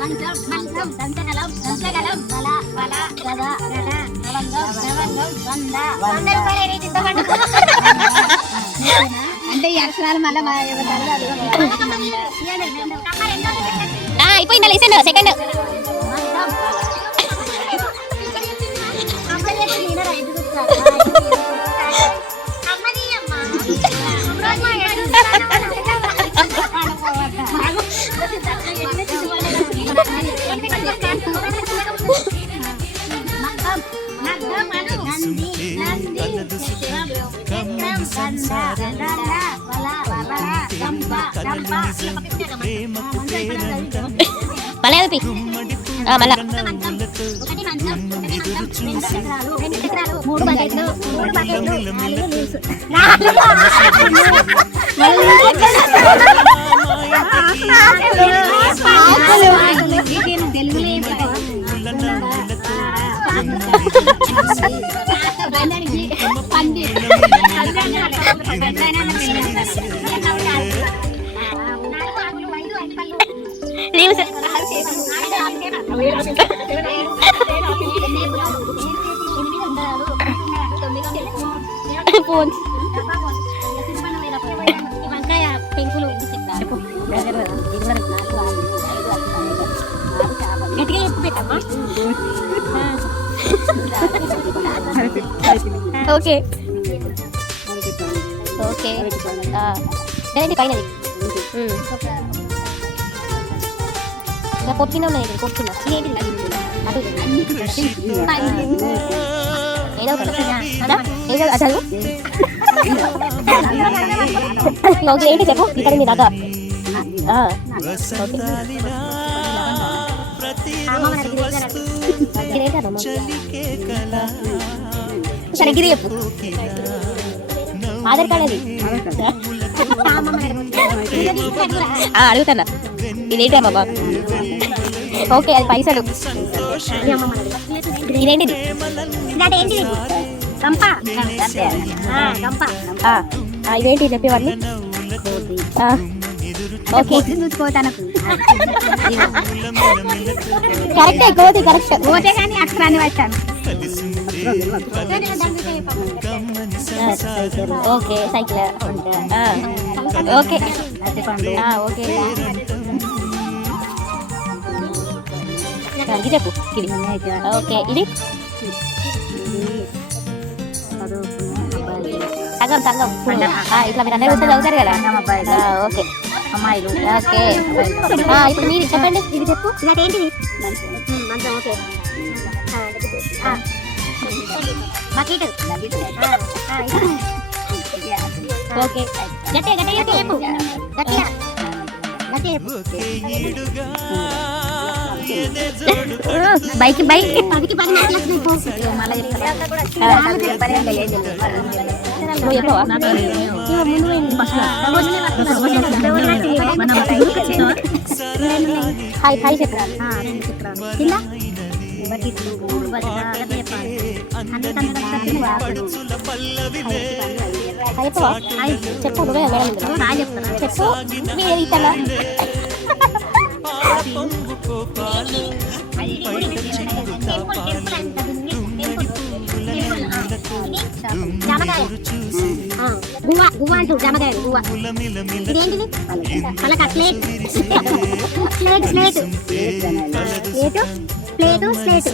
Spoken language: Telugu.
మంచం మంచం దంతకలం దంతకలం వల వల గద గద లవంగం లవంగం వంద 100 రూపాయలు చింతపండు అంటే ఈ అక్షరాలు మళ్ళీ అయిపోయిందా లేసండి సెకండ్ మూడు బకెట్లు వంకాయ పెంకులు గట్టిగా చెప్పు పెట్టమ్మా. ఓకే ఓకే రండి పైనది పొట్టిన ఉన్నాయి పొట్టిన ఏదో అసలు ఓకే ఏంటి చెప్పు ఇక్కడ మీ దాకా సరే గిరి చెప్పు ఆధార్ కార్డ్ అది అడుగుతానా ఇదేంటి బాబా ఓకే అది పైసలు ఇదేంటిది ఇదేంటి చెప్పేవాడిని ఓకే కరెక్టే కోతి కరెక్ట్ కోతే కానీ అక్షరాన్ని వచ్చాను ఓకే సైకిల్ ఓకే ఓకే ఇది చెప్పు ఇది ఓకే ఇది సంగం సంగం ఇట్లా మీరు అందరూ కూర్చొని చదువుతారు కదా ఓకే అమ్మాయిలు ఓకే ఇప్పుడు మీరు చెప్పండి ఇది చెప్పు ఇదేంటిది ఓకే బకెట్ ఓకే గట్టిగా గట్టిగా చెప్పు గట్టిగా బైక్ బైక్ 10కి 10 హాయ్ హాయ్ చెప్పాలి చెప్పు నువ్వే చెప్పు జామకాయ గువ్వ గువ్వ అంటూ జామకాయ గువ్వ ఇదేంటిది పలక plate plate plate plate plate slate